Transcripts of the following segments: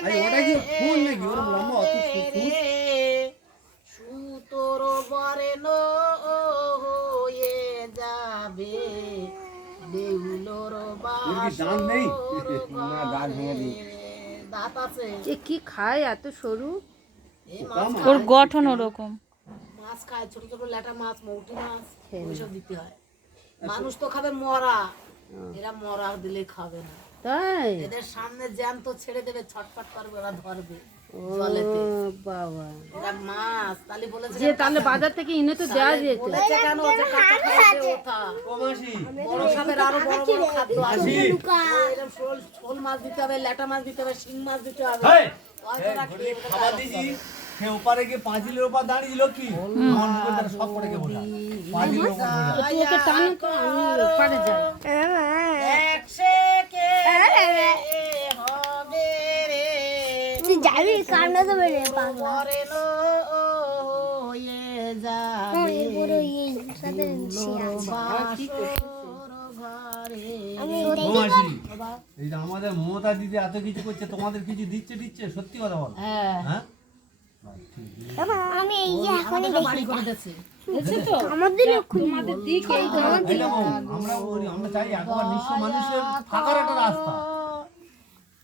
ওটা কি ফুল নাকি ওর লম্বা অত ফুল সুতোর বরেন হয়ে যাবে দেউলোর দাম নেই না গাছ ভেঙে দিই দাঁত আছে এ কি খায় এত সরু? ওর গঠন ওরকম। মাছ খায়, ছোট ছোট ল্যাটা মাছ, মৌটি মাছ, ওইসব দিতে হয়। মানুষ তো খাবে মরা, এরা মরা দিলে খাবে না। তাই এদের সামনে জ্যান্ত ছেড়ে দেবে, ছটফট করবে, ওরা ধরবে ও জলেতে। বাবা, এরা মাছ তাহলে বলেছে যে তাহলে বাজার থেকে এনে তো দেওয়া যেত। বলেছে কেন যে কাঁচা খাইতে ওঠা ও মাসি বড় সাপের আরো বড় বড় খাদ্য আছে। এরকম শোল মাছ দিতে হবে, ল্যাটা মাছ দিতে হবে, শিং মাছ দিতে হবে। খাবার দিছি সে ওপারে গিয়ে পাঁচিলের ওপর দাঁড়িয়ে ছিল কি আমার মুখে তার সব পড়ে গেল পাঁচিলের ওপর তুই ওকে টান তো, আমি ওপারে যাই। একশে কে হবে রে তুই যাবি কান্না তো বেরে পাগলা বরেন হয়ে যাবে পুরো ইয়ে সাথে আমি ও মাসি এই যে আমাদের মমতা দিদি এত কিছু করছে তোমাদের কিছু দিচ্ছে সত্যি কথা বল হ্যাঁ হ্যাঁ আমি এই যে এখনই আমাদের বাড়ি করে দিয়েছে। আমাদের তোমাদের দিক এই তো। আমরা চাই একবার নিঃস্ব মানুষের থাকার একটা রাস্তা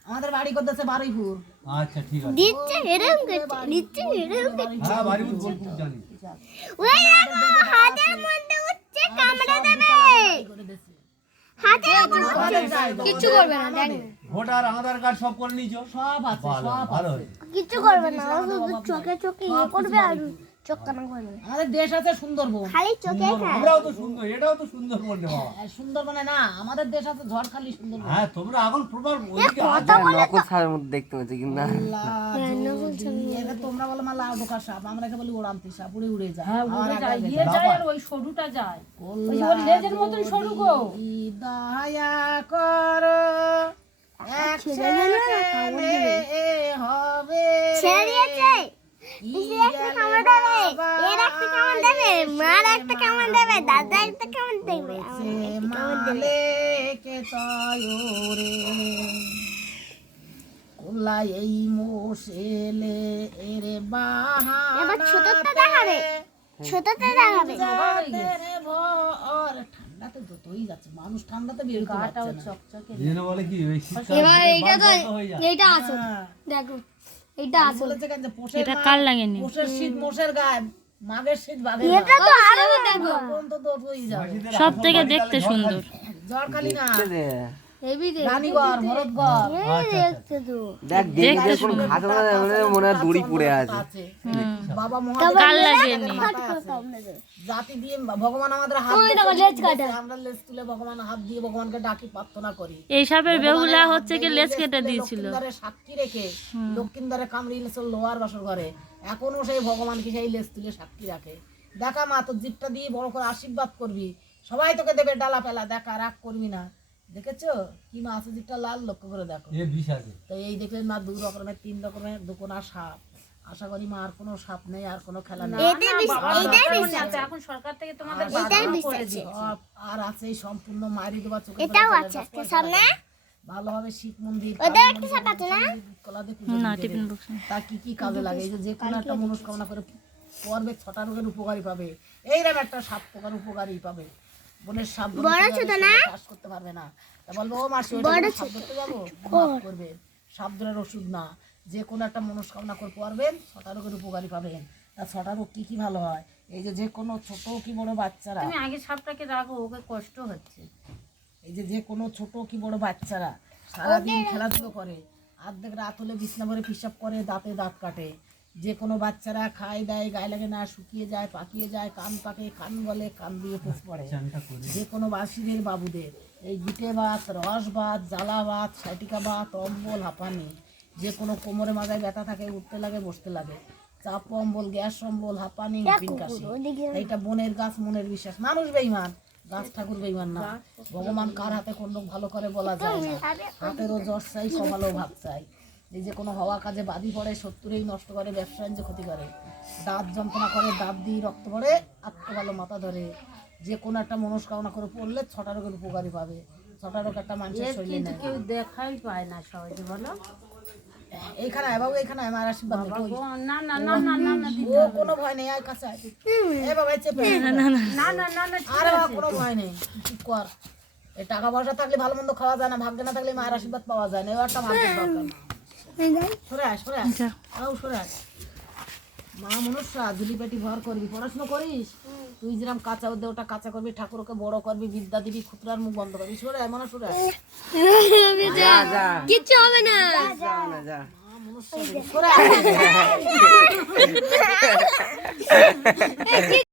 আমাদের বাড়ি করে দিয়েছে বারুইপুর। আচ্ছা ঠিক আছে দিচ্ছে এরকম করছে দিচ্ছে এরকম করছে হ্যাঁ বাড়িপুর বোলপুর জানি ওই দেখো হাতের মধ্যে উঠছে কামড়ে দেবে করে দিয়েছে। হাতের উপর উঠছে কিছু করবে না দেখ ভোটার আধার কার্ড সব করে নিছো সব আছে, সব ভালো আছে। হয়েছে কিছু করবে না ও শুধু চোখে চোখে ইয়ে করবে আর চোখ কানা করবে আমাদের দেশ আছে সুন্দরবন। খালি চোখে খায় আমরাও তো সুন্দর এটাও তো সুন্দর বলতে বাবা সুন্দরবনে না, আমাদের দেশ আছে ঝড়খালি সুন্দরবন। হ্যাঁ তোমরা এখন প্রপার ওইদিকে নকল সারের মধ্যে দেখতে পাচ্ছি কিন্তু এবার তোমরা বলো মা লাউ ঢোকা সাপ, আমরা কে বলি ওড়ান্তি সাপ, উড়ে উড়ে যায়। হ্যাঁ উড়ে যায়, ইয়ে যায় আর ওই সরুটা যায়, ওই যে ওর লেজের মতন সরু গো। দয়া করো হবে ছেড়িয়েছে পিছে একটা কামড় দেবে এর একটা কামড় দেবে মার একটা কামড় দেবে দাদা একটা কামড় দেবে মালেকে তয়রে কোলা এই মোশেলে এরে বাহা এবার ছোটটা দেখাবে ছোটটা দেখাবে ঠান্ডাতে যতই যাচ্ছে মানুষ ঠান্ডাতে বেরোতে পারছে না। চকচকে জেনে বলে কি ওই শীতকাল এবার এইটা তো হয়ে যায় এইটা আছে দেখো এইটা আছে বলেছে কেন যে পোষের এটা মা- কার লাগেনি? পোষের শীত মোষের গায়ে, মাঘের শীত বাঘের এটা তো আরো দেখো তো হয়ে যাবে। সব থেকে দেখতে সুন্দর। ঝড়খালি না, হেভি রানীগড়, ভরতগড় দেখতে তো দেখ দেখতে কোন ঘাস মনে হয় দড়ি পড়ে আছে আছে। বাবা কার লাগেনি? জাতি দিয়ে ভগবান আমাদের হাত ওই দিয়ে দেখো লেজ কাটা আমরা লেজ তুলে ভগবান হাত দিয়ে ভগবানকে ডাকি প্রার্থনা করি। এই সাপের বেহুলা ভগবানের হচ্ছে হাত কি দিয়ে লেজ লেজ কেটে তুলে দিয়েছিল। লক্ষ্মীন্দরে সাক্ষী রেখে লক্ষ্মীন্দরে কামড়িয়েছিল লোহার বাসর ঘরে, এখনো সেই ভগবানকে সেই লেজ তুলে সাক্ষী রাখে। দেখা মা তোর জিপটা দিয়ে বড় করে আশীর্বাদ করবি, সবাই তোকে দেবে ডালা পেলা, দেখা রাগ করবি না। দেখেছো কি মা আছে, জিপটা লাল, লক্ষ্য করে দেখো। এ বিষ আছে তো এই দেখলেন মা 2 রকমের 3 রকমের দুকোনা সাপ। আশা করি মা আর কোনো সাপ নেই, আর কোনো খেলা নেই। এখন সরকার থেকে তোমাদের সব আর আছে এই সম্পূর্ণ মারি দেওয়া চোখে এটাও আছে একটা সামনে ভালোভাবে শিখ মন্দির ওদের একটা সাপ আছে না কলাদে না পুজো টিফিন দিবে। বক্সে তা কি কি কাজে লাগে, এই যে কোনো একটা মনস্কামনা করে পর্বে 6টা রোগের উপকারী পাবে, এইরকম একটা সাপ পোকার উপকারী পাবে। বনের সাপ বড় ছোট না? চাষ করতে পারবে না, তা বলবো ও মাসি ওটা সাপ ধরতে যাবো, মাফ করবে, সাপ ধরার ওষুধ না, যে কোনো একটা মনস্কামনা করে পারবেন 6টা রোগের উপকারী পাবেন। তা 6টা রোগ কি কি ভালো হয়, এই যে যে কোনো ছোট কি বড় বাচ্চারা, তুমি আগে সাপটাকে রাখো, ওকে কষ্ট হচ্ছে। এই যে যে কোনো ছোট কি বড় বাচ্চারা সারাদিন খেলাধুলো করে, অর্ধেক রাত হলে বিছনা ভরে পিসাব করে, দাঁতে দাঁত কাটে, যে কোনো বাচ্চারা খায় দেয় গায়ে লাগে না, শুকিয়ে যায়, পাকিয়ে যায়, কান পাকে, কান গলে, কান দিয়ে ফুস পড়ে, যে কোনো বাসিদের বাবুদের এই গিটে বাত, রস বাত, জ্বালা বাত, সাইটিকা বাত, অম্বল, হাঁপানি, যে কোনো কোমরে মাথায় ব্যথা থাকে, উঠতে লাগে বসতে লাগে, চাপ অম্বল, গ্যাস অম্বল, হাঁপানি, পিনকাশি, এইটা বনের গাছ মনের বিশ্বাস। মানুষ বেঈমান, গাছ ঠাকুর বেঈমান না। ভগবান কার হাতে কোন লোক ভালো করে বলা যায় না, হাতেরও যশ চাই, কপালেও ভাব চাই। এই যে কোনো হওয়া কাজে বাদি পড়ে, শত্রুরেই নষ্ট করে, ব্যবসা বাণিজ্য ক্ষতি করে, দাঁত যন্ত্রণা করে, দাঁত দিয়ে রক্ত পড়ে, আত্ম ভালো মাথা ধরে, যে কোনো একটা মনস্কামনা করে পড়লে 6টা রোগের উপকারী পাবে। 6টা রোগ একটা মানুষের শরীরে কিন্তু নেই। কেউ দেখাই পায় না সহজে, বলো এইখানে আয় বাবু, এইখানে আয়, মার আশীর্বাদ নে, কই। ও, না না না না না না ও কোনো ভয় নেই, আয় কাছে আয়। এ বাবা এই চেপে আয়। না না না আরে বাবা কোনো ভয় নেই, চুপ কর। এই টাকা পয়সা থাকলে ভালো মন্দ খাওয়া যায় না, ভাগ্যে না থাকলে মায়ের আশীর্বাদ পাওয়া যায় না, এবারটা ভাগ্যের দরকার। সরে আয়, সরে আয়, আও সরে আয়। মা মনুষ্যা ধুলি পেটি ভর করবি, পড়াশোনা করিস, তুই যেরকম কাঁচা ওদের ওটা কাঁচা করবি, ঠাকুরকে বড় করবি, বিদ্যা দিবি, খুচরার মুখ বন্ধ করবি, সরে আয় মনে, সরে আয়। যা যা কিচ্ছু হবে না যা না যা মনুষ্যা দিবি, সরে আয়।